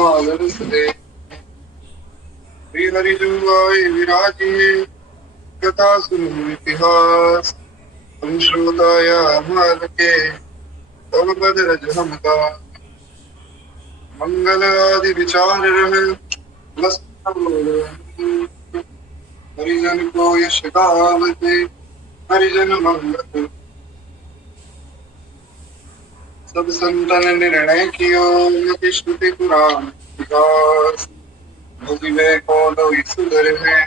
मालरसदे श्री हरि जुआए विराजिए कथा सुनो इतिहास हम श्रोताया हमार के तब बदरज हमका मंगल आदि विचार रहे मस्त हरिजन को यश गावते हरिजन मंगल सब संतन निर्णय कियो यति श्रुति पुराण विकास भुजिवे को लोई सुधर है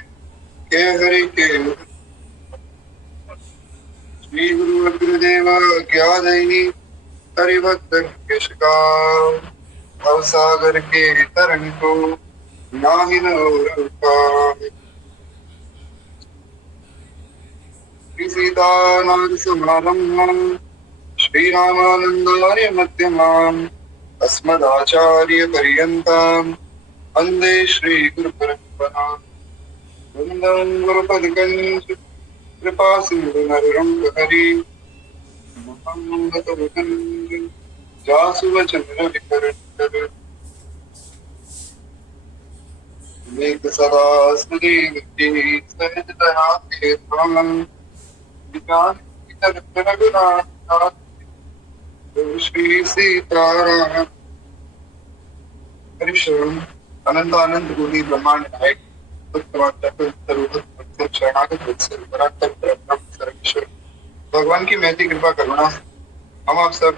के हरि के श्री गुरु गुरुदेव ज्ञादयी हरिभक्त यश गाव भवसागर के तरन को नाहिन और पार। श्री सीतानाथ समारंभम् श्री रामानंदार्य मध्यमाम् अस्मदाचार्य पर्यन्ताम् वन्दे श्री गुरु परम्पराम्। वन्दं गुरुपदकञ्च कृपा सिन्धु नरहरि महामंगलकञ्च जासुवचन विकरकर मेघ सदा स्मृति सहज दया के धाम विज्ञान रघुनाथ श्री सीताराम। हरिशरण अनंत आनंद गुणी ब्रह्मांड नायक शरणागत वत्सल परात्पर परब्रह्म सर्वेश्वर भगवान की महती कृपा करुणा हम आप सब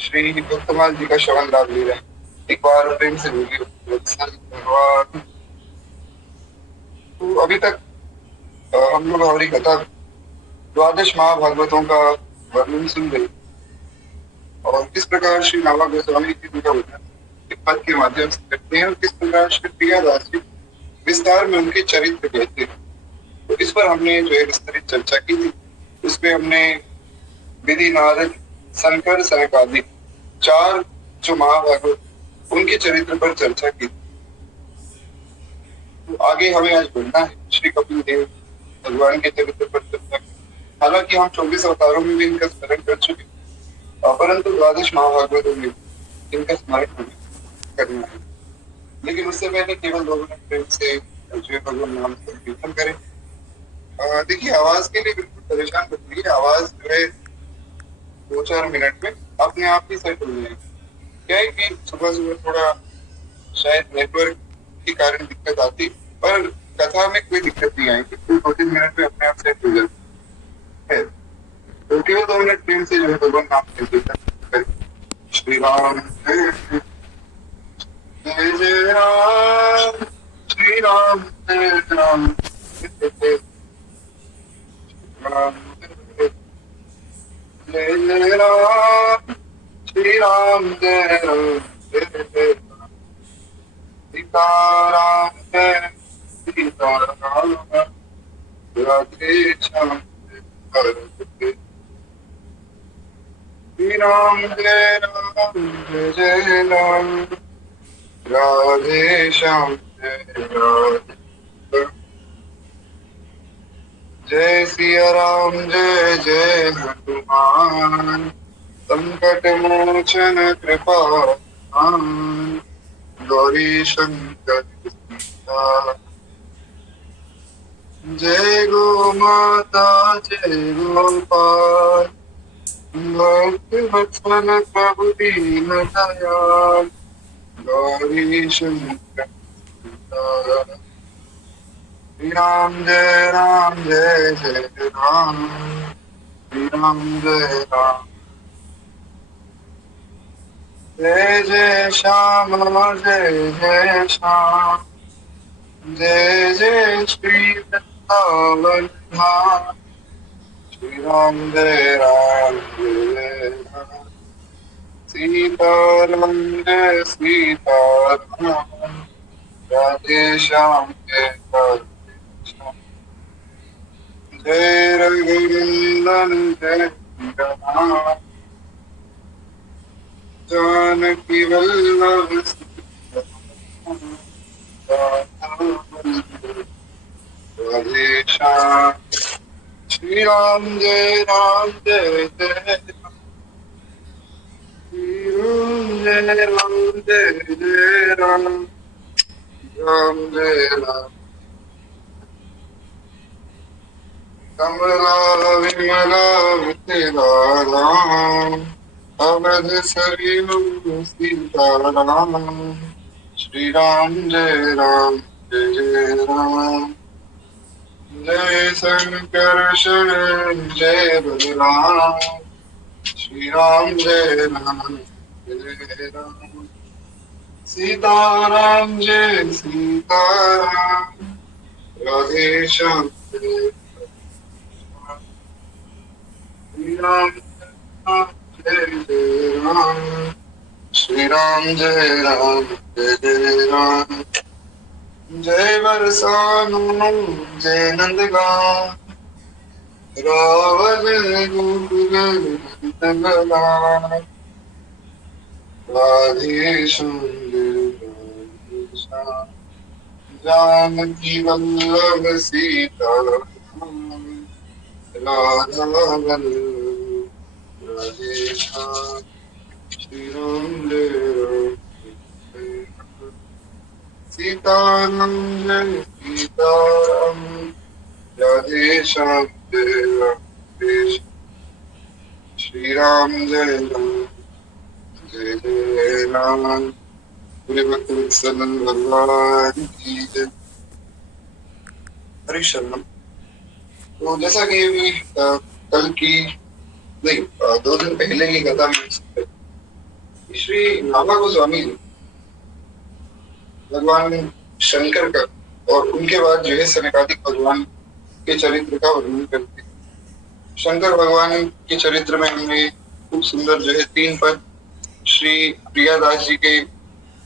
श्री भक्तमाल जी का श्रवण लाभ ले रहे हैं। एक बार प्रेम से बोलिए वत्सल भगवान। तो अभी तक हम लोग हमारी कथा द्वादश महाभागवतों का वर्णन सुन रहे और किस प्रकार श्री नावा गोस्वामी की उनका वर्णन पद के माध्यम से करते हैं और किस प्रकार श्री प्रियादास जी विस्तार में उनके चरित्र कहते हैं। तो इस पर हमने जो है विस्तृत चर्चा की थी। उसमें हमने विधि नारद शंकर सनकादि चार जो महाभागवत उनके चरित्र पर चर्चा की। तो आगे हमें आज बढ़ना है श्री कपिल देव भगवान के चरित्र पर चर्चा। हालांकि हम 24 अवतारों में भी इनका स्मरण कर चुके परंतु द्वादश महाभागवतों में इनका स्मरण करना है। लेकिन उससे पहले केवल 2 मिनट प्रेम से जो भगवान नाम कीर्तन करें। देखिए आवाज के लिए बिल्कुल परेशान मत होइए। आवाज जो है 2-4 मिनट में अपने आप ही सेट हो जाएगी। क्या है कि सुबह सुबह थोड़ा शायद नेटवर्क के कारण दिक्कत आती पर कथा में कोई दिक्कत नहीं आएगी। तो 2-3 मिनट में अपने आप सेट हो जाती है। तो केवल 2 मिनट प्रेम से जो है भगवान नाम कीर्तन करें। श्री राम जय जय राम श्री राम जय राम जय राम श्री राम जय राम जय राम सीताराम जय सीताराम राधे श्याम श्री राम जय राम राधे श्याम जय राधे। जय सिया राम जय जय हनुमान संकट मोचन कृपान गौरी शंकर सीता। जय गो माता जय गोपाल भक्त वत्सल प्रभु दीन दयाल गौरी शंकर सीता। श्री राम जय जय राम श्री राम जय राम जय जय श्याम जय जय श्याम जय जय श्री वृंदावन धाम। श्री राम जय राम सीताराम जय सीताराम राधे श्याम जय राधे श्याम जय रघुनंदन जय राम जानकी वल्लभ राधे श्याम। श्री राम जय जय श्री राम जय जय जय राम, राम जय राम। कमला विमला मिथिला राम, अवध सरयू सीताराम। श्री राम जय राम, जय जय राम। जय शंकर शरण जय बलराम, श्री राम जय राम, जय राम। सीताराम जय सीताराम, राधे श्याम जय राम। श्री राम जय जय राम, श्री राम जय राम, जय जय राम। जय बरसानु जय नंदगांव, रावण गोकुल राधे श्याम। जानकी वल्लभ सीता राधा वल्लभ राधे श्याम। श्री राम जय राम, जय राम। सीताराम जय सीताराम, राधे श्याम जय राधे श्याम। श्री राम जय राम, जय जय राम। पूरे भक्त वत्सल भगवान की जय। हरि शरणम। तो जैसा कि अभी कल की नहीं 2 दिन पहले की कथा में श्री नाभा गोस्वामी भगवान शंकर का और उनके बाद जो है सनकादिक भगवान के चरित्र का वर्णन करते हैं। शंकर भगवान के चरित्र में हमने खूब सुंदर जो है 3 पद श्री प्रियादास जी के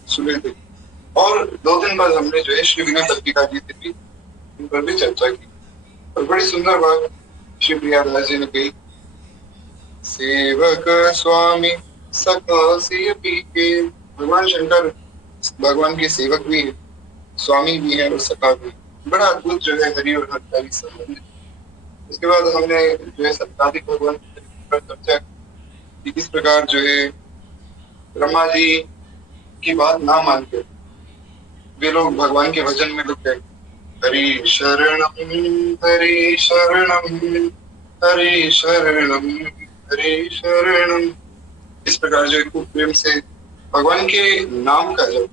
सुने थे, और 2 दिन बाद हमने जो है श्री विनय पत्रिका जी से भी इन पर भी चर्चा की। और बड़ी सुंदर बात श्री प्रियादास जी ने कही, सेवक स्वामी सखा सिय पीके। भगवान शंकर भगवान के सेवक भी है, स्वामी भी है और सखा भी। बड़ा अद्भुत जो है हरि और हरि संबंध। उसके बाद हमने जो है सत्ताधिक भगवान पर चर्चा की, किस प्रकार जो है ब्रह्मा जी की बात ना मानकर वे लोग भगवान के भजन में लग गए। हरि शरणम हरि शरणम, हरि शरणम हरि शरणम। इस प्रकार जो खूब प्रेम से भगवान के नाम का जप,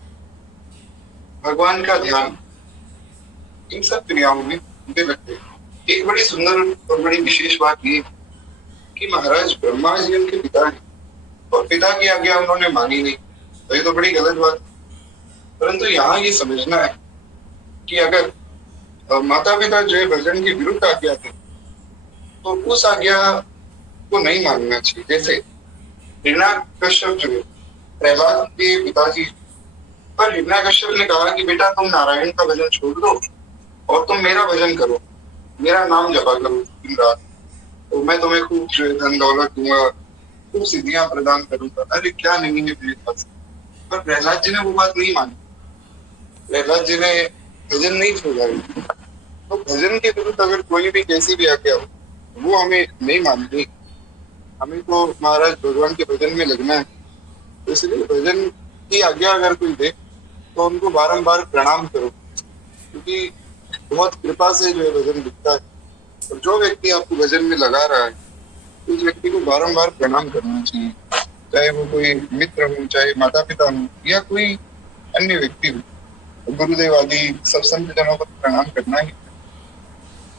भगवान का ध्यान, इन सब क्रियाओं में वे लगते हैं। एक बड़ी सुंदर और बड़ी विशेष बात ये कि महाराज ब्रह्मा जी उनके पिता हैं और पिता की आज्ञा उन्होंने मानी नहीं, तो ये तो बड़ी गलत बात। परंतु यहाँ ये समझना है कि अगर माता पिता जो है भजन के विरुद्ध आज्ञा थे तो उस आज्ञा को नहीं मानना चाहिए। जैसे हिरण्याकश्यप जो है प्रहलाद के पिताजी, पर हिरण्याकश्यप ने कहा कि बेटा तुम नारायण का भजन छोड़ दो और तुम मेरा भजन करो, मेरा नाम जपा करो दिन रात, तो मैं तुम्हें खूब जो है धन दौलत दूंगा, खूब सिद्धियां प्रदान करूंगा। अरे क्या नहीं है मेरे पास। पर प्रहलाद जी ने वो बात नहीं मानी। प्रहलाद जी ने भजन नहीं छोड़ा। तो भजन के विरुद्ध अगर कोई भी कैसी भी आज्ञा हो वो हमें नहीं माननी। हमें तो महाराज भगवान के भजन में लगना है। तो इसलिए भजन की आज्ञा अगर कोई दे तो उनको बारंबार प्रणाम करो, क्योंकि बहुत कृपा से जो है भजन दिखता है। और जो व्यक्ति आपको भजन में लगा रहा है उस व्यक्ति को बारंबार प्रणाम करना चाहिए, चाहे वो कोई मित्र हो, चाहे माता पिता हो, या कोई अन्य व्यक्ति हो। गुरुदेव आदि सब संत जनों को प्रणाम करना ही।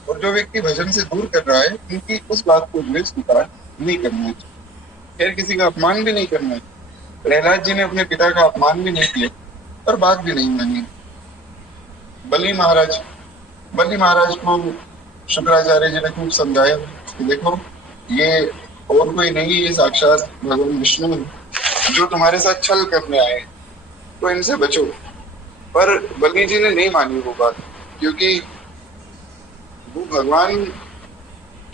और जो व्यक्ति भजन से दूर कर रहा है उनकी उस बात को जो स्वीकार नहीं करना है, खैर किसी का अपमान भी नहीं करना है। प्रहलाद जी ने अपने पिता का अपमान भी नहीं किया और बात भी नहीं मानी। बलि महाराज को शुक्राचार्य जी ने खूब समझाया कि देखो ये और कोई नहीं, ये साक्षात भगवान विष्णु जो तुम्हारे साथ छल करने आए, तो इनसे बचो। पर बलि जी ने नहीं मानी वो बात, क्योंकि वो भगवान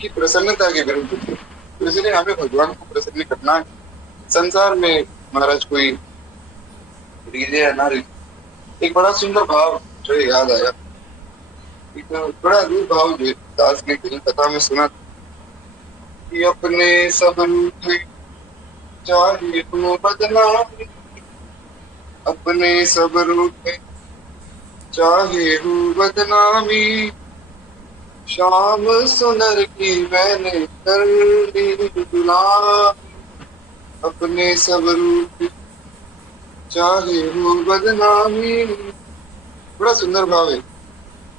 की प्रसन्नता के विरुद्ध थे। तो इसलिए हमें भगवान को प्रसन्न करना है। संसार में महाराज कोई रीझे या ना रीझे, एक बड़ा सुंदर भाव जो याद आया। एक बड़ा अद्भुत भाव जो दास ने कहीं कथा में सुना कि अपने सब रूप चाहे तो बदनाम, अपने सब रूप में चाहे हूँ बदनामी, शाम सुनर की मैंने कर ली गुलामी। अपने सब रूप में चाहे हूँ बदनामी। बड़ा सुंदर भाव है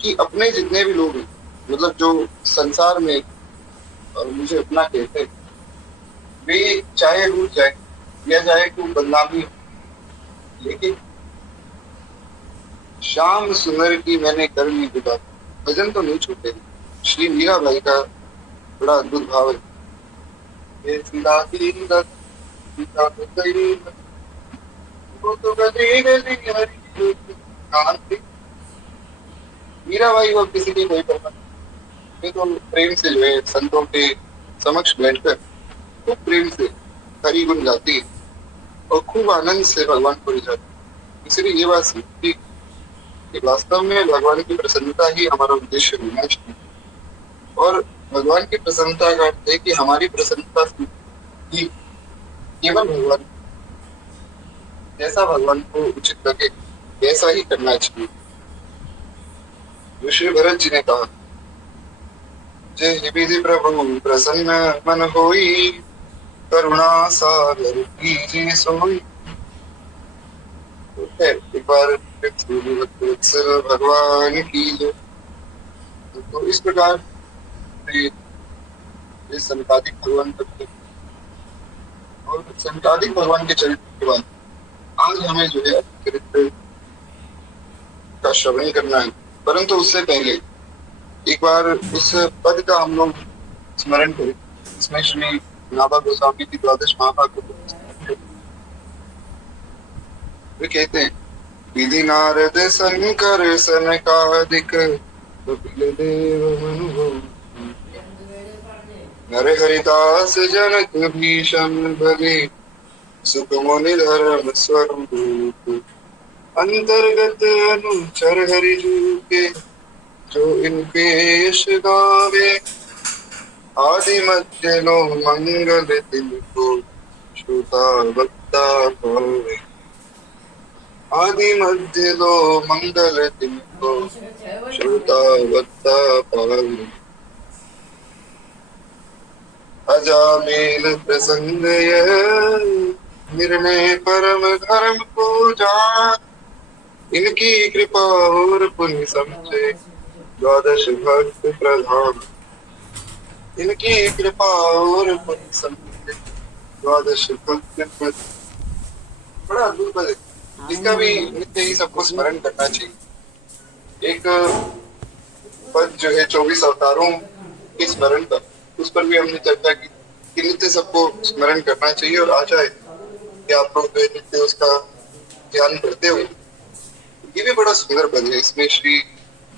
कि अपने जितने भी लोग हैं, मतलब जो संसार में और मुझे अपना कहते हैं, वे चाहे रूठ जाए या चाहे कोई बदनामी हो, लेकिन शाम सुंदर की मैंने कर ली गुलामी, भजन तो नहीं छूटे। श्री मीरा भाई का बड़ा अद्भुत भाव है। ये सिला दी रत, सीता को कही रत, वो तो गली गली हरी कांति। मीरा भाई वो किसी की कोई परवाह नहीं, ये तो प्रेम से जो है संतों के समक्ष बैठकर खूब प्रेम से हरि गुण गाती है और खूब आनंद से भगवान को रिझाती है। इसलिए ये बात सीखती कि वास्तव में भगवान की प्रसन्नता ही हमारा उद्देश्य होना चाहिए। और भगवान की प्रसन्नता का अर्थ है कि हमारी प्रसन्नता ही केवल भगवान, जैसा भगवान को उचित लगे वैसा ही करना चाहिए। ऋषि भरत जी ने कहा, जय विधि प्रभु प्रसन्न मन होई, करुणा सागर कीजिए सोई। तो है एक बार वत्सल भगवान की जय। तो इस प्रकार ये संतादिक भगवान करते हैं। और संतादिक भगवान के चरित्र के बाद आज हमें जो है चरित्र का श्रवण करना है, परंतु उससे पहले एक बार उस पद का हम लोग स्मरण करें। इसमें श्री नाभा गोस्वामी की द्वादश महाभागवत वे कहते हैं, विधि नारद शंकर सनकादिक कपिल देव मनु, नर हरिदास जनक भीषण बलि, सुख मुनि धर्म स्वरूप, अंतर्गत अनुचर हरिजू के, जो इनके यश गावे, आदि मध्य लो मंगल तिनको, श्रोता वक्ता पावे। आदि मध्य लो मंगल तिनको, श्रोता वक्ता पावे। अजामिल प्रसंग यह, निर्णय परम धर्म को जान, इनकी कृपा और पुण्य समझे, द्वादश भक्त प्रधान। इनकी कृपा और पुण्य समझे, द्वादश भक्त प्रधान। बड़ा अद्भुत पद है, इसका भी नित्य ही सबको स्मरण करना चाहिए। एक पद जो है 24 अवतारों के स्मरण का, उस पर भी हमने चर्चा की कि नित्य सबको स्मरण करना चाहिए। और आशा है कि आप लोग नित्य उसका ध्यान करते हुए। ये भी बड़ा सुंदर पद है। इसमें श्री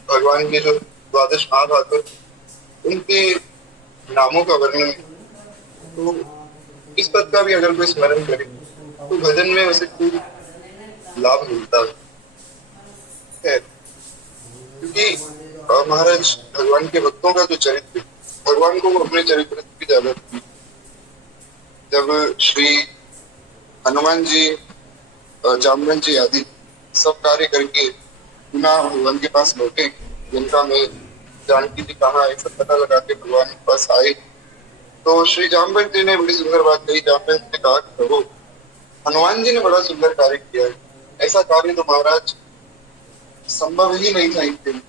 भगवान के जो द्वादश महाभागवत, उनके नामों का वर्णन। तो इस पद का भी अगर कोई स्मरण करे तो भजन में उसे खूब लाभ मिलता है। क्योंकि महाराज भगवान के भक्तों का जो चरित्र, भगवान को वो अपने चरित्र की ज्यादा थी। जब श्री हनुमान जी, जामवंत जी आदि सब कार्य करके पुनः भगवान के पास लौटे, जिनका में जानकी जी कहाँ है सब पता लगा के भगवान के पास आए, तो श्री जामवंत जी ने बड़ी सुंदर बात कही। जामवंत ने कहा कि प्रभु, हनुमान जी ने बड़ा सुंदर कार्य किया है, ऐसा कार्य तो महाराज संभव ही नहीं था इनके लिए।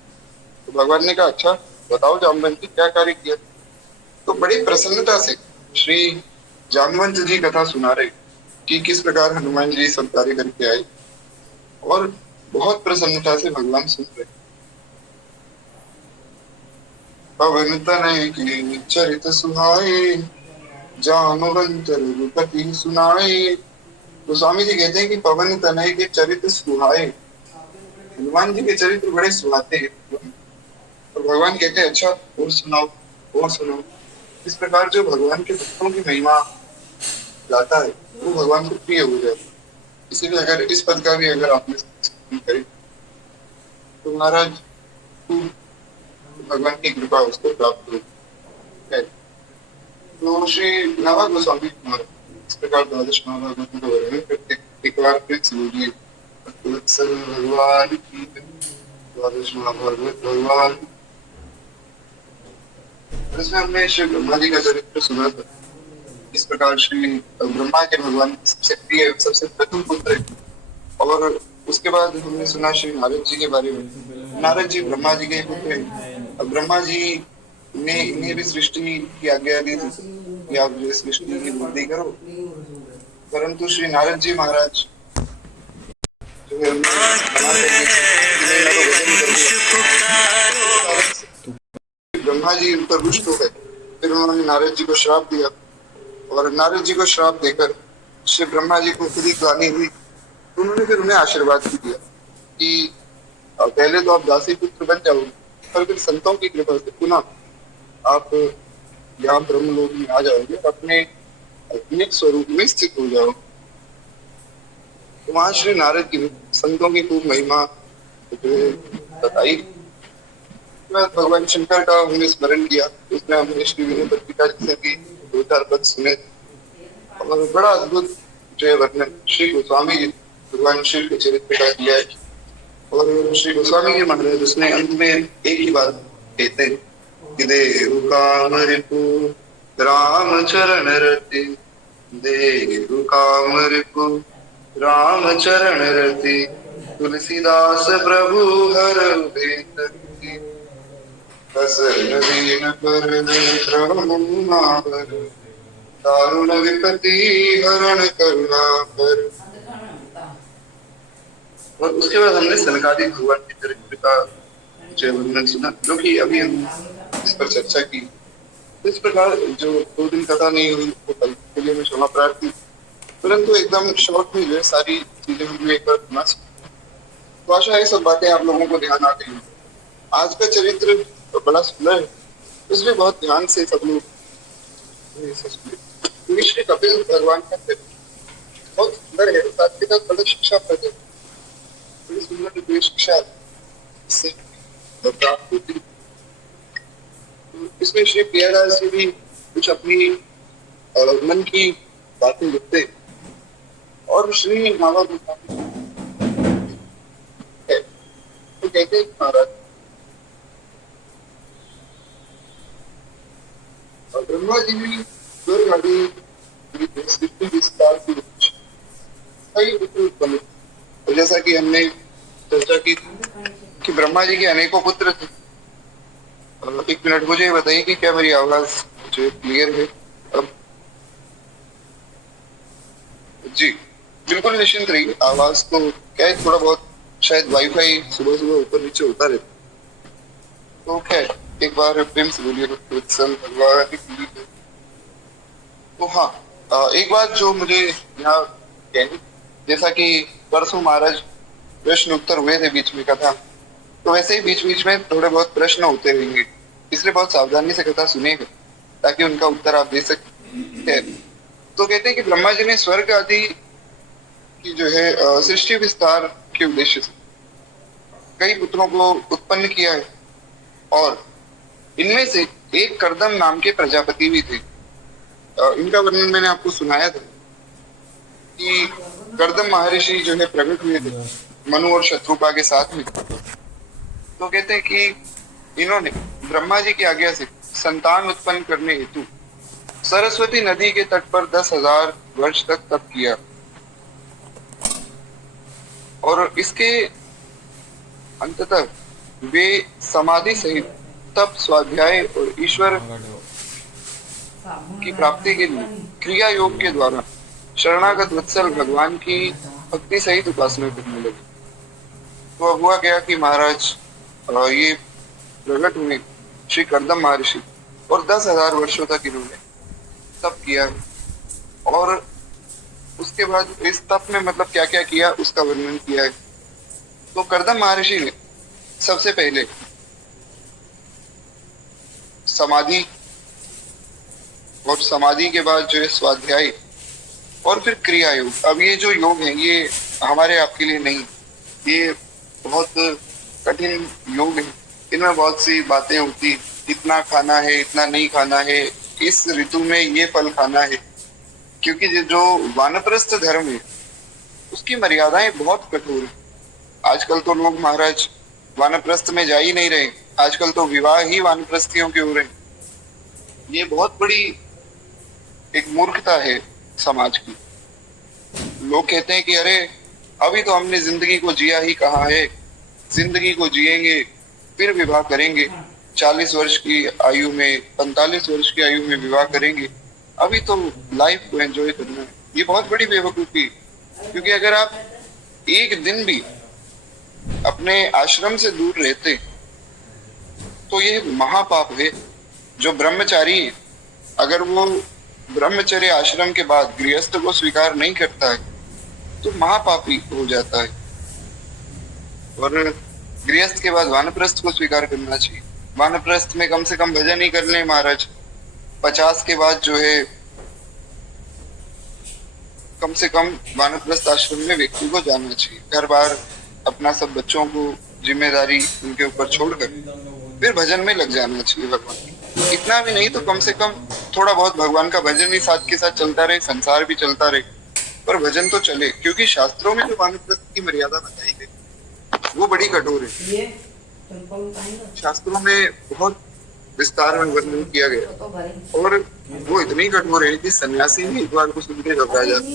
तो भगवान ने कहा, अच्छा बताओ जामवंत जी क्या कार्य किया। तो बड़ी प्रसन्नता से श्री जामवंत जी कथा सुना रहे कि किस प्रकार हनुमान जी सब कार्य करके आए, और बहुत प्रसन्नता से भगवान सुन रहे। पवन तनय के चरित सुहाए, जामवंत रघुपति सुनाए। तो स्वामी जी कहते हैं कि पवन तनय के चरित्र सुहाए, हनुमान जी के चरित्र बड़े सुहाते हैं। तो भगवान कहते हैं, अच्छा और सुनाओ और सुनाओ। इस प्रकार जो भगवान के भक्तों की महिमा गाता है वो भगवान को प्रिय हो जाता है। इसीलिए अगर इस पद का भी अगर आपने करें तो महाराज भगवान की कृपा उसको प्राप्त हो। तो श्री नाभा गोस्वामी इस प्रकार द्वादश महाभागवत का वर्णन करते। एक बार फिर सुनिए, सल भगवान की द्वादश महाभागवत भगवान। इसमें हमने श्री ब्रह्मा जी का चरित्र सुना था। इस प्रकार श्री ब्रह्मा के भगवान सबसे प्रिय सबसे प्रथम पुत्र है। और उसके बाद हमने सुना श्री नारद जी के बारे में। नारद जी ब्रह्मा जी के पुत्र हैं। अब ब्रह्मा जी ने इन्हें भी सृष्टि की आज्ञा दी थी कि आप जो सृष्टि की वृद्धि करो। परंतु श्री नारद जी महाराज जो है मना कर दिए कि नहीं, मैं तो भजन करूंगा। ब्रह्मा जी उन पर रुष्ट हो गए। फिर उन्होंने नारद जी को श्राप दिया और नारद जी को श्राप देकर श्री ब्रह्मा जी को खुद ही ग्लानि हुई। तो उन्होंने फिर उन्हें आशीर्वाद भी दिया कि पहले तो आप दासी पुत्र बन जाओगे, पर फिर संतों की कृपा से पुनः आप यहाँ ब्रह्मलोक में आ जाओगे और अपने निज स्वरूप में स्थित हो जाओ। तो वहां श्री नारद की संतों की खूब महिमा बताई। भगवान शंकर का हमने स्मरण किया। उसमें हमने श्री विनय पत्रिका जैसे की 2-4 पद सुने और बड़ा अद्भुत जो है वर्णन श्री गोस्वामी जी भगवान शिव के चरित्र का किया है। और श्री गोस्वामी जी महाराज उसने अंत में एक ही बात कहते हैं कि देव काम रिपु राम चरण रति, देव काम रिपु राम चरण रति, तुलसीदास प्रभु हर दीन पर दारुण विपत्ति हरण करुणा कर। और उसके बाद हमने सनकादि भगवान के चरित्र का जो वर्णन सुना, जो कि अभी हम इस पर चर्चा की। इस प्रकार जो 2 दिन कथा नहीं हुई वो कल के लिए मैं क्षमा प्रार्थी, परंतु एकदम शॉर्ट में जो है सारी चीजें हमने एक बार सुना। तो आशा है सब बातें आप लोगों को ध्यान आ गई। आज का चरित्र तो बड़ा सुंदर है, इसलिए बहुत ध्यान से सब लोग श्री कपिल भगवान का चरित्र बहुत सुंदर है, साथ के साथ बड़ा शिक्षा प्रद है। बड़ी सुंदर कोई शिक्षा इससे प्राप्त होती है। इसमें श्री प्रियादास जी भी कुछ अपनी मन की बातें लिखते और श्री मामा तो कहते हैं महाराज ब्रह्मा जी ने स्वर्ग आदि सृष्टि विस्तार की कई पुत्र उत्पन्न। तो जैसा कि हमने चर्चा की कि ब्रह्मा जी के अनेकों पुत्र थे। 1 मिनट मुझे बताइए कि क्या मेरी आवाज जो क्लियर है अब? जी बिल्कुल निश्चिंत रहिए। आवाज तो क्या है, थोड़ा बहुत शायद वाईफाई सुबह सुबह ऊपर नीचे होता रहता, तो खैर एक बार प्रेम से बोलिए भगवान की। तो हाँ, एक बात जो मुझे यहाँ कहनी, जैसा कि परसों महाराज प्रश्न उत्तर हुए थे बीच में कथा, तो वैसे ही बीच बीच में थोड़े बहुत प्रश्न होते रहेंगे, इसलिए बहुत सावधानी से कथा सुनेगा ताकि उनका उत्तर आप दे सकें। तो कहते हैं कि ब्रह्मा जी ने स्वर्ग आदि की जो है सृष्टि विस्तार के उद्देश्य से कई पुत्रों को उत्पन्न किया है और इनमें से एक कर्दम नाम के प्रजापति भी थे। इनका वर्णन मैंने आपको सुनाया था कि कर्दम महर्षि जो है प्रकट हुए थे मनु और शत्रुपा के साथ में। तो कहते हैं कि इन्होंने ब्रह्मा जी की आज्ञा से संतान उत्पन्न करने हेतु सरस्वती नदी के तट पर 10,000 वर्ष तक तप किया और इसके अंततः वे समाधि सहित तप स्वाध्याय और ईश्वर की प्राप्ति के लिए क्रिया योग के द्वारा शरणागत वत्सल भगवान की भक्ति सहित उपासना करने लगे। तो अब हुआ गया कि महाराज ये प्रकट हुए श्री कर्दम महर्षि और 10,000 वर्षों तक इन्होंने तप किया और उसके बाद इस तप में मतलब क्या क्या किया उसका वर्णन किया है। तो कर्दम महर्षि ने सबसे पहले समाधि और समाधि के बाद जो है स्वाध्याय और फिर क्रिया योग। अब ये जो योग है ये हमारे आपके लिए नहीं, ये बहुत कठिन योग है। इनमें बहुत सी बातें होती, इतना खाना है, इतना नहीं खाना है, इस ऋतु में ये फल खाना है, क्योंकि जो वानप्रस्थ धर्म है उसकी मर्यादाएं बहुत कठोर है। आजकल तो लोग महाराज वानप्रस्थ में जा ही नहीं रहे, आजकल तो विवाह ही वानप्रस्थियों के हो रहे हैं। ये बहुत बड़ी एक मूर्खता है समाज की। लोग कहते हैं कि अरे अभी तो हमने जिंदगी को जिया ही कहाँ है, जिंदगी को जिएंगे फिर विवाह करेंगे, 40 वर्ष की आयु में, 45 वर्ष की आयु में विवाह करेंगे, अभी तो लाइफ को एंजॉय करना है। ये बहुत बड़ी बेवकूफी है। क्योंकि अगर आप एक दिन भी अपने आश्रम से दूर रहते तो ये महापाप है। जो ब्रह्मचारी है, अगर वो ब्रह्मचर्य आश्रम के बाद गृहस्थ को स्वीकार नहीं करता है तो महापापी हो जाता है। और गृहस्थ के बाद वानप्रस्थ को स्वीकार करना चाहिए। वानप्रस्थ में कम से कम भजन ही कर ले महाराज। 50 के बाद जो है कम से कम वानप्रस्थ आश्रम में व्यक्ति को जाना चाहिए। घर बार अपना सब बच्चों को जिम्मेदारी उनके ऊपर छोड़कर फिर भजन में लग जाना चाहिए भगवान की। इतना भी नहीं तो कम से कम थोड़ा बहुत भगवान का भजन ही साथ के साथ चलता रहे, संसार भी चलता रहे, पर भजन तो चले। क्योंकि शास्त्रों में जो वानप्रस्थ की मर्यादा बताई गई वो बड़ी कठोर है। शास्त्रों में बहुत विस्तार में वर्णन किया गया और वो इतनी कठोर है कि सन्यासी भी एक बार को सुन के घबरा जाते।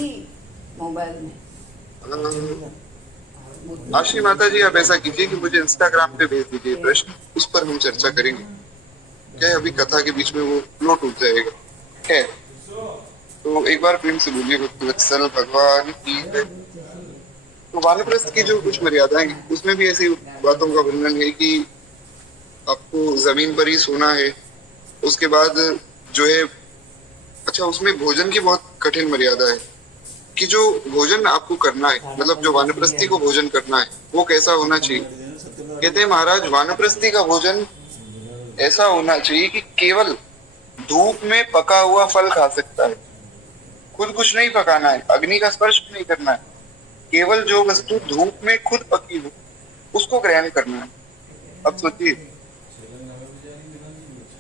आशी माता जी, आप ऐसा कीजिए कि मुझे इंस्टाग्राम पे भेज दीजिए प्रश्न, उस पर हम चर्चा करेंगे। क्या अभी कथा के बीच में वो फ्लो टूट जाएगा? है तो एक बार प्रेम से बोलिए वत्सल भगवान की है। तो वानप्रस्थ की जो कुछ मर्यादाएं उसमें भी ऐसी बातों का वर्णन है कि आपको जमीन पर ही सोना है। उसके बाद जो है, अच्छा उसमें भोजन की बहुत कठिन मर्यादा है कि जो भोजन आपको करना है, मतलब जो वानप्रस्थी को भोजन करना है वो कैसा होना चाहिए। कहते हैं महाराज वानप्रस्थी का भोजन ऐसा होना चाहिए कि केवल धूप में पका हुआ फल खा सकता है, खुद कुछ नहीं पकाना है, अग्नि का स्पर्श भी नहीं करना है, केवल जो वस्तु धूप में खुद पकी हो उसको ग्रहण करना है। अब सोचिए,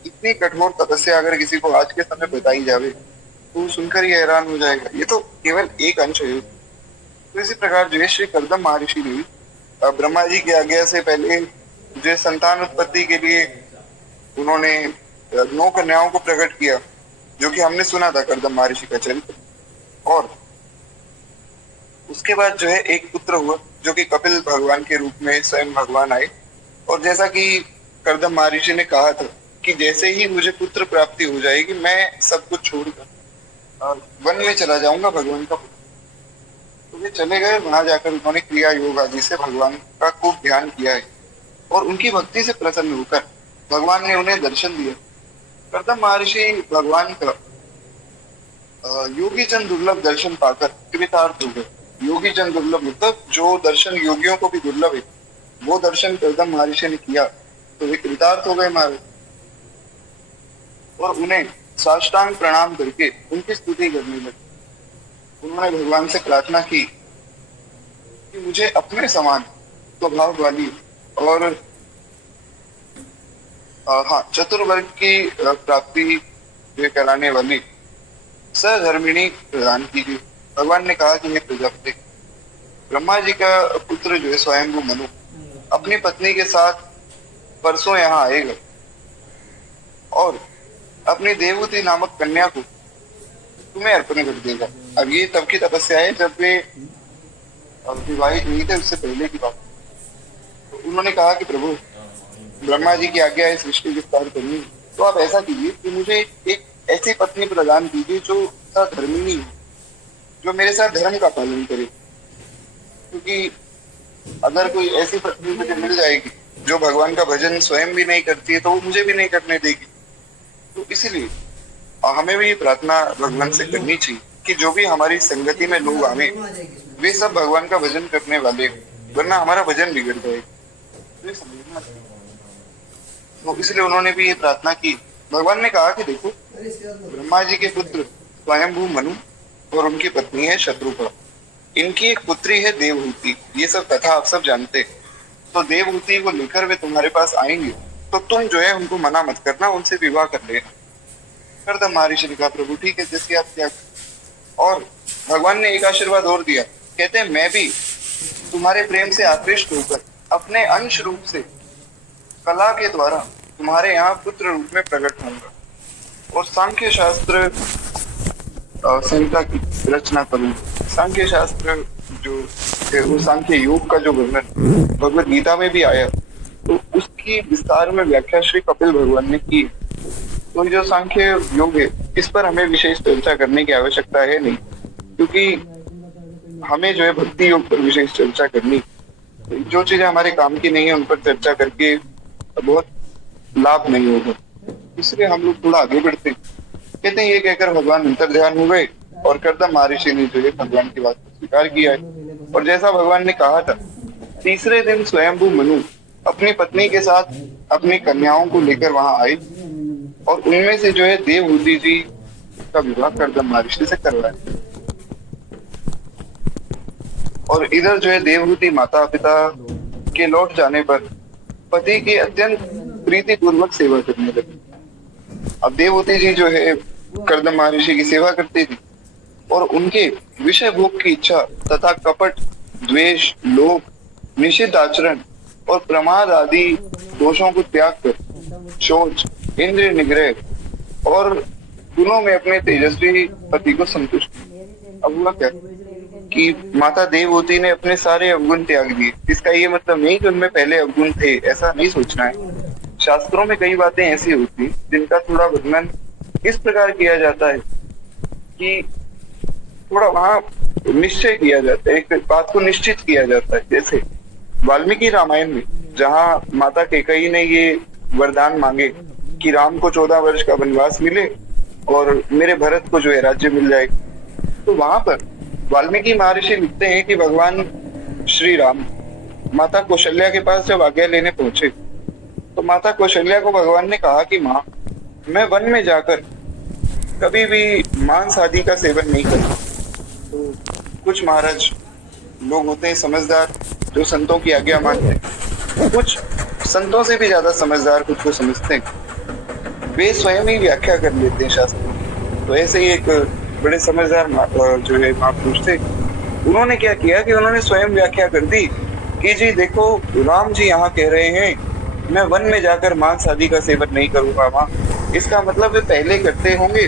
इतनी कठोर तपस्या अगर किसी को आज के समय बताई जावे तो सुनकर ही हैरान हो जाएगा। ये तो केवल एक अंश है। तो इसी प्रकार जो है श्री कर्दम महर्षि ने ब्रह्मा जी की आज्ञा से पहले जो संतान उत्पत्ति के लिए उन्होंने 9 कन्याओं को प्रकट किया, जो कि हमने सुना था कर्दम महर्षि का चरित्र। और उसके बाद जो है एक पुत्र हुआ जो कि कपिल भगवान के रूप में स्वयं भगवान आए। और जैसा कि कर्दम महर्षि ने कहा था कि जैसे ही मुझे पुत्र प्राप्ति हो जाएगी मैं सब कुछ छोड़कर वन में चला जाऊंगा भगवान का। तो वे चले गए, वहां जाकर उन्होंने क्रिया योग आदि से भगवान का खूब ध्यान किया है और उनकी भक्ति से प्रसन्न होकर भगवान ने उन्हें दर्शन दिया। कर्दम महर्षि भगवान का योगी जन दुर्लभ दर्शन पाकर कृतार्थ हो गए। योगी जन दुर्लभ मतलब जो दर्शन योगियों को भी दुर्लभ है, वो दर्शन कर्दम महर्षि ने किया तो वे कृतार्थ हो गए महाराज। और उन्हें साष्टांग प्रणाम करके उनकी स्तुति करने लगे। उन्होंने भगवान से प्रार्थना की कि मुझे अपने समान स्वभाव वाली और चतुर्वर्ग की प्राप्ति कराने वाली सधर्मिणी प्रदान कीजिए। भगवान ने कहा कि ये प्रजापति ब्रह्मा जी का पुत्र जो है स्वयंभू मनु अपनी पत्नी के साथ परसों यहाँ आएगा और अपनी देवहूति नामक कन्या को तुम्हें अर्पण कर देगा। अब ये तब की तपस्या है जब वे विवाहित नहीं थे, उससे पहले की बात। तो उन्होंने कहा कि प्रभु ब्रह्मा जी की आज्ञा है सृष्टि विस्तार करनी, तो आप ऐसा कीजिए कि मुझे एक ऐसी पत्नी प्रदान कीजिए जो धर्मिणी हो, जो मेरे साथ धर्म का पालन करे। क्योंकि अगर कोई ऐसी पत्नी मुझे मिल जाएगी जो भगवान का भजन स्वयं भी नहीं करती है तो वो मुझे भी नहीं करने देगी। तो इसलिए हमें भी प्रार्थना भगवान से करनी चाहिए कि जो भी हमारी संगति में लोग आवे वे सब भगवान का भजन करने वाले, वरना हमारा भजन बिगड़ जाएगा। तो इसलिए उन्होंने भी ये प्रार्थना की। भगवान ने कहा कि देखो ब्रह्मा जी के पुत्र स्वयंभू मनु और उनकी पत्नी है शत्रुपा, इनकी एक पुत्री है देवहूति। ये सब कथा आप सब जानते हैं। तो देवहूति को लेकर वे तुम्हारे पास आएंगे तो तुम जो है उनको मना मत करना, उनसे विवाह कर लेना। कर्दम महर्षि ने कहा प्रभु ठीक है, जैसे आप क्या। और भगवान ने एक आशीर्वाद और दिया, कहते हैं मैं भी तुम्हारे प्रेम से आकृष्ट होकर अपने अंश रूप से कला के द्वारा तुम्हारे यहाँ पुत्र रूप में प्रकट होऊंगा और सांख्य शास्त्र संहिता की रचना करूंगा। सांख्य शास्त्र जो है वो सांख्य योग का जो वर्णन भगवत गीता में भी आया, तो उसकी विस्तार में व्याख्या श्री कपिल भगवान ने की। तो जो सांख्य योग है इस पर हमें विशेष चर्चा करने की आवश्यकता है नहीं, क्योंकि हमें जो है भक्ति योग पर विशेष चर्चा करनी। जो चीजें हमारे काम की नहीं है उन पर चर्चा करके बहुत लाभ नहीं होगा, इसलिए हम लोग थोड़ा आगे बढ़ते हैं। कहते हैं ये कहकर भगवान अंतर ध्यान हो गए और कर्दम महर्षि ने जो है भगवान की बात को स्वीकार किया है। और जैसा भगवान ने कहा था, तीसरे दिन स्वयंभू मनु अपनी पत्नी के साथ अपनी कन्याओं को लेकर वहां आए और उनमें से जो है देवहूति जी का विवाह कर्दम महर्षि से करवाया। और इधर जो है देवहूति माता पिता के लौट जाने पर पति की अत्यंत प्रीति पूर्वक सेवा करने लगी। अब देवहूति जी जो है कर्दम महर्षि की सेवा करती थी और उनके विषय भोग की इच्छा तथा कपट, द्वेष, लोभ, निषिद्ध आचरण और प्रमाद आदि दोषों को त्याग कर शौच, इंद्रिय निग्रह और गुणों में अपने तेजस्वी पति को संतुष्ट किया। अब हुआ क्या कि माता देवहूति ने अपने सारे अवगुण त्याग दिए। इसका ये मतलब नहीं कि उनमें पहले अवगुण थे, ऐसा नहीं सोचना है। शास्त्रों में कई बातें ऐसी होती जिनका थोड़ा वर्णन इस प्रकार किया जाता है कि थोड़ा वहां निश्चय किया जाता है, एक बात को निश्चित किया जाता है। जैसे वाल्मीकि रामायण में जहाँ माता कैकेयी ने ये वरदान मांगे कि राम को 14 वर्ष का वनवास मिले और मेरे भरत को जो है राज्य मिल जाए, तो वहां पर वाल्मीकि महर्षि लिखते हैं कि भगवान श्री राम माता कौशल्या के पास जब आज्ञा लेने पहुंचे तो माता कौशल्या को भगवान ने कहा कि माँ, मैं वन में जाकर कभी भी मांस आदि का सेवन नहीं करता। तो कुछ महाराज लोग होते हैं समझदार जो संतों की आज्ञा मानते हैं, कुछ संतों से भी ज्यादा समझदार खुद को समझते हैं, वे स्वयं ही व्याख्या कर लेते हैं शास्त्र। तो ऐसे ही एक बड़े समझदार जो है महापुरुष थे, उन्होंने क्या किया कि उन्होंने स्वयं व्याख्या कर दी कि जी देखो, राम जी यहाँ कह रहे हैं मैं वन में जाकर मांस आदि का सेवन नहीं करूंगा माँ, इसका मतलब वे पहले करते होंगे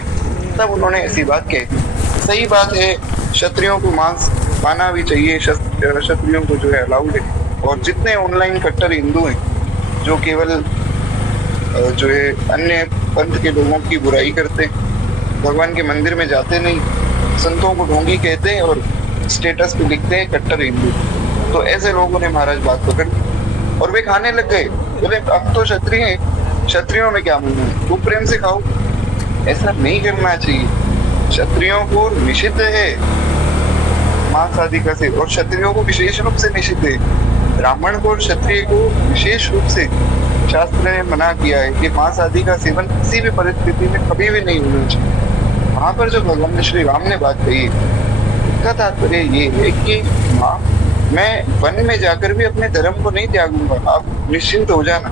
तब उन्होंने ऐसी बात कही। सही बात है, क्षत्रियों को मांस खाना भी चाहिए, क्षत्रियों को जो है अलाउड है। और जितने ऑनलाइन कट्टर हिंदू हैं जो केवल जो है अन्य पंथ के लोगों की बुराई करते हैं, भगवान के मंदिर में जाते नहीं, संतों को ढोंगी कहते हैं और स्टेटस पे लिखते हैं कट्टर हिंदू, तो ऐसे लोगों ने महाराज बात पकड़ और वे खाने लग गए। बोले अब तो क्षत्रिय हैं, क्षत्रियों में क्या मुंह है, वो प्रेम से खाओ। ऐसा नहीं करना चाहिए, क्षत्रियों को निषिद्ध है मांस आदि का सेवन, और क्षत्रियों को विशेष रूप से निषिद्ध है। ब्राह्मण को और क्षत्रिय को विशेष रूप से शास्त्र ने मना किया है कि मांस आदि का सेवन किसी भी परिस्थिति में कभी भी नहीं होना चाहिए। वहां पर जो भगवान श्री राम ने बात कही, इसका तात्पर्य ये है कि माँ, मैं वन में जाकर भी अपने धर्म को नहीं त्यागूंगा, आप निश्चिंत हो जाना।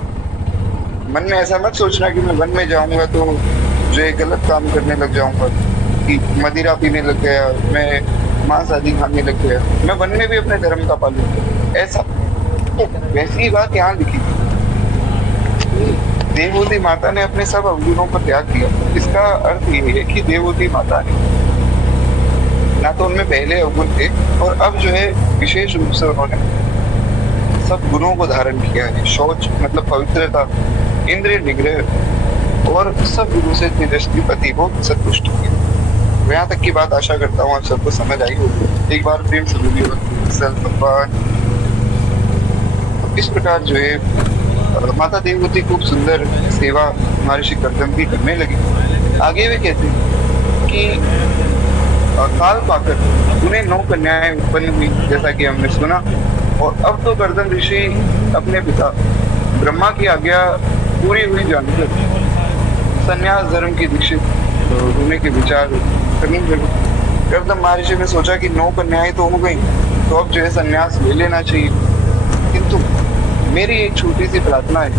मन में ऐसा मत सोचना कि मैं वन में जाऊंगा तो जो है गलत काम करने लग जाऊंगा, कि मदिरा पीने लग गया, मैं मांस आदि खाने लग गया, मैं वन में भी अपने धर्म का पालन करूं, ऐसा। तो वैसी बात यहाँ लिखी, देवहूति माता ने अपने सब अवगुणों को त्याग दिया। इसका अर्थ ये है कि देवहूति माता ने ना तो उनमें पहले अवगुण थे और अब जो है विशेष रूप से उन्होंने सब गुणों को धारण किया है। शौच मतलब पवित्रता, इंद्रिय निग्रह और सब गुणों से तेजस्वी पति को संतुष्ट किया। यहाँ तक की बात आशा करता हूँ आप सबको समझ आई होगी। एक बार प्रेम से बोलिए इस प्रकार जो है माता देवहूति खूब सुंदर सेवा महर्षि कर्दम भी करने लगी। आगे वे कहते हैं कि काल पाकर उन्हें 9 कन्याएं उत्पन्न हुई, जैसा कि हमने सुना। और अब तो कर्दम ऋषि अपने पिता ब्रह्मा की आज्ञा पूरी हुई जानकर संन्यास धर्म की दीक्षित होने के विचार करने लगे। कर्दम महर्षि ने सोचा कि 9 कन्याएं तो हो गई, तो अब जो है संन्यास ले लेना चाहिए, किंतु मेरी एक छोटी सी प्रार्थना है,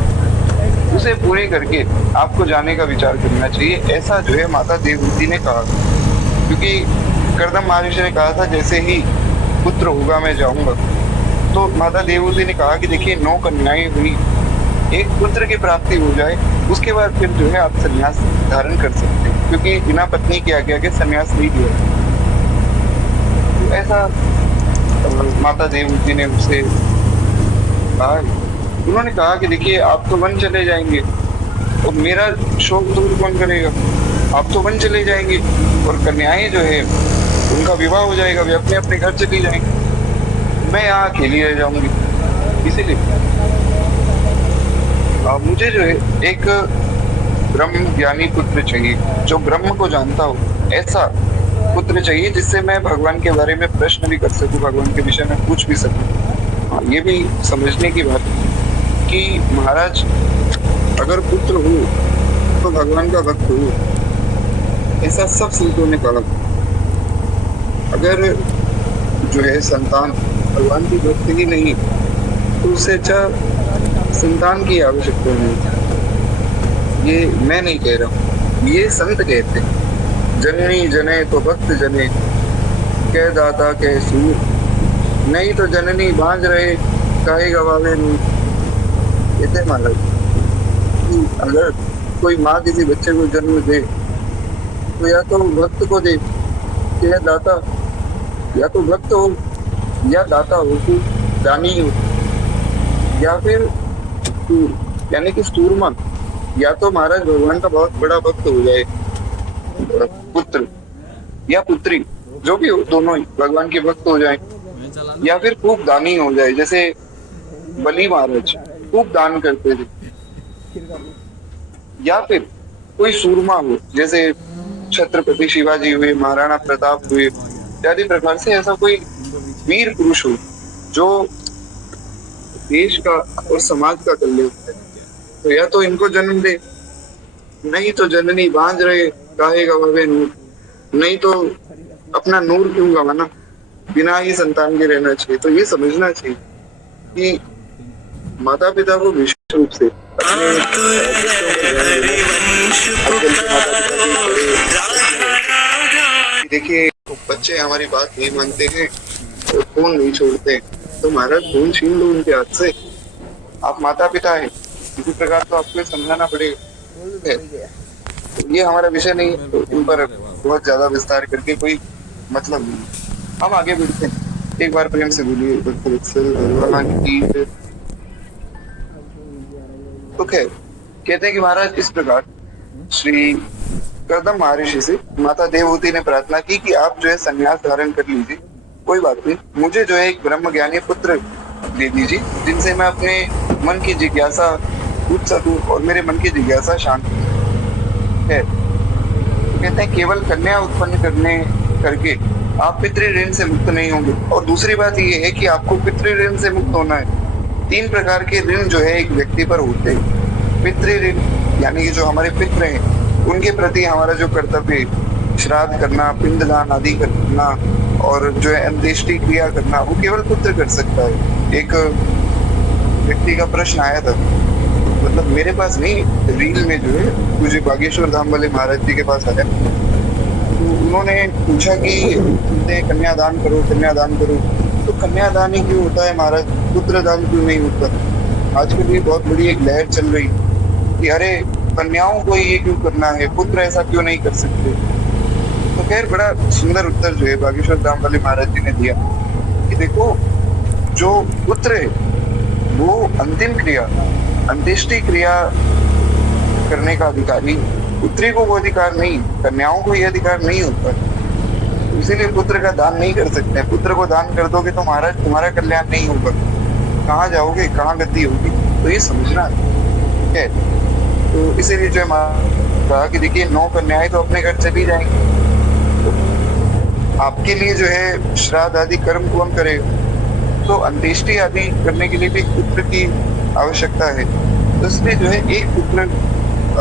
उसे पूरी करके आपको जाने का विचार करना चाहिए, ऐसा जो है माता देवहूति ने कहा। क्योंकि कर्दम महर्षि ने कहा था जैसे ही पुत्र होगा मैं जाऊंगा। तो माता देवहूति ने कहा कि देखिए 9 कन्याएं हुई, एक पुत्र की प्राप्ति हो जाए, उसके बाद फिर जो है आप संन्यास धारण कर सकते हैं, क्योंकि बिना पत्नी के आगे आगे संन्यास नहीं दिया। तो ऐसा माता देवहूति ने उससे कहा। उन्होंने कहा कि देखिए आप तो वन चले जाएंगे और मेरा शौक दूर कौन करेगा, आप तो वन चले जाएंगे और कन्याएं जो है उनका विवाह हो जाएगा, वे अपने अपने घर चली जाएंगे, मैं यहाँ अकेली रह जाऊंगी। इसीलिए मुझे जो है एक ब्रह्म ज्ञानी पुत्र चाहिए, जो ब्रह्म को जानता हो, ऐसा पुत्र चाहिए जिससे मैं भगवान के बारे में प्रश्न भी कर सकूं, भगवान के विषय में पूछ भी सकूं। ये भी समझने की बात है कि महाराज अगर पुत्र हो तो भगवान का भक्त हो, ऐसा सब संतों ने कहा। अगर जो है संतान भगवान की भक्त ही नहीं तो उससे अच्छा संतान की आवश्यकता नहीं। ये मैं नहीं कह रहा हूँ, ये संत कहते हैं। जननी जने तो भक्त जने, कह दाता कह सूर, नहीं तो जननी बांझ रहे काहे गवावे नूर। कहते महाराज कि अगर कोई माँ किसी बच्चे को जन्म दे तो या तो भक्त को दे, कह दाता, या तो भक्त हो या दाता हो, तो दानी हो, या फिर सूर यानी कि सूरमा, या तो महाराज भगवान का बहुत बड़ा भक्त हो जाए पुत्र या पुत्री, जो भी हो, दोनों ही भगवान के भक्त हो जाए, या फिर खूब दानी हो जाए, जैसे बलि महाराज खूब दान करते थे, या फिर कोई सूरमा हो जैसे छत्रपति शिवाजी हुए, महाराणा प्रताप हुए, इत्यादि प्रकार से ऐसा कोई वीर पुरुष हो जो देश का और समाज का कल्याण करे। तो या तो इनको जन्म दे, नहीं तो जननी बांझ रहे काहे गवावे नूर, नहीं तो अपना नूर क्यों गवाना, बिना ही संतान के रहना चाहिए। तो ये समझना चाहिए कि माता पिता को विशेष रूप से देखिए बच्चे हमारी बात नहीं मानते हैं और फोन नहीं छोड़ते, तो महाराज फोन छीन लो उनके हाथ से। आप माता पिता हैं, इसी प्रकार तो आपको समझाना पड़ेगा। ये हमारा विषय नहीं, तो इन पर बहुत ज्यादा विस्तार करके कोई मतलब नहीं। हम आगे बढ़ते हैं। एक बार प्रेम से बोलिए भक्त वत्सल भगवान की। तो कहते हैं कि महाराज इस प्रकार श्री कर्दम महर्षि से माता देवहूति ने प्रार्थना की कि आप जो है संन्यास धारण कर लीजिए, कोई बात नहीं, मुझे जो है एक ब्रह्म ज्ञानी पुत्र दे दीजिए जिनसे मैं अपने मन की जिज्ञासा पूछ सकूं और मेरे मन की जिज्ञासा शांत है। तो कहते हैं केवल कन्या उत्पन्न करके आप पितृ ऋण से मुक्त नहीं होंगे। और दूसरी बात ये है कि आपको पितृ ऋण से मुक्त होना है। 3 प्रकार के ऋण जो है एक व्यक्ति पर होते हैं। पितृ ऋण यानी कि जो हमारे पितृ हैं उनके प्रति हमारा जो कर्तव्य है, श्राद्ध करना, पिंडदान आदि करना और जो है अंत्येष्टि क्रिया करना, वो केवल पुत्र कर सकता है। एक व्यक्ति का प्रश्न आया था, मतलब मेरे पास नहीं, रील में जो है मुझे बागेश्वर धाम वाले महाराज जी के पास आया, तो उन्होंने पूछा कि कन्यादान करो, कन्यादान करो। तो कन्यादान ही क्यों होता है महाराज, पुत्र दान क्यों नहीं होता? आजकल ये बहुत बड़ी एक लहर चल रही कि अरे कन्याओं को ये क्यों करना है, पुत्र ऐसा क्यों नहीं कर सकते। तो खैर बड़ा सुंदर उत्तर जो है बागेश्वर धाम वाले महाराज जी ने दिया कि देखो जो पुत्र है वो अंतिम क्रिया, अंत्येष्टि क्रिया करने का अधिकारी, पुत्री को वो अधिकार नहीं, कन्याओं को ये अधिकार नहीं होता। इसीलिए पुत्र का दान नहीं कर सकते। पुत्र को दान कर दोगे तो महाराज तुम्हारा कल्याण नहीं होगा, कहाँ जाओगे, कहाँ गति होगी। तो ये समझना है। तो इसीलिए जो है कहा कि देखिए 9 कन्याएं तो अपने घर चली जाएंगी, तो आपके लिए जो है श्राद्ध आदि कर्म कौन करेगा? तो अंत्येष्टि आदि करने के लिए भी पुत्र की आवश्यकता है। तो इसलिए जो है एक पुत्र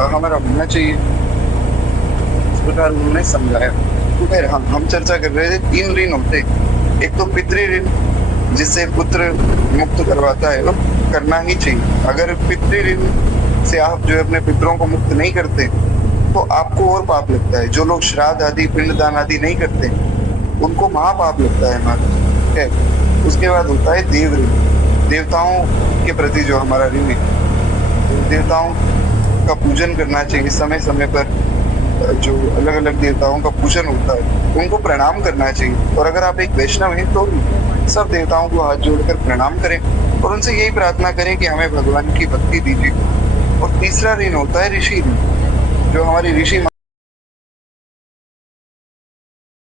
हमारा होना चाहिए। इस प्रकार उन्होंने समझाया। तो खैर हम चर्चा कर रहे थे 3 ऋण होते, एक तो पितृ ऋण जिससे पुत्र मुक्त करवाता है, और करना ही चाहिए। अगर पितृ ऋण से आप जो है अपने पितरों को मुक्त नहीं करते तो आपको और पाप लगता है। जो लोग श्राद्ध आदि पिंडदान आदि नहीं करते उनको महापाप लगता है। उसके बाद होता है देव ऋण, देवताओं के प्रति जो हमारा ऋण है, देवताओं का पूजन करना चाहिए समय समय पर। जो अलग अलग देवताओं का पूजन होता है उनको प्रणाम करना चाहिए। और अगर आप एक वैष्णव हैं तो सब देवताओं को हाथ जोड़कर प्रणाम करें और उनसे यही प्रार्थना करें कि हमें भगवान की भक्ति दीजिए। और तीसरा ऋण होता है ऋषि ऋण, जो हमारी ऋषि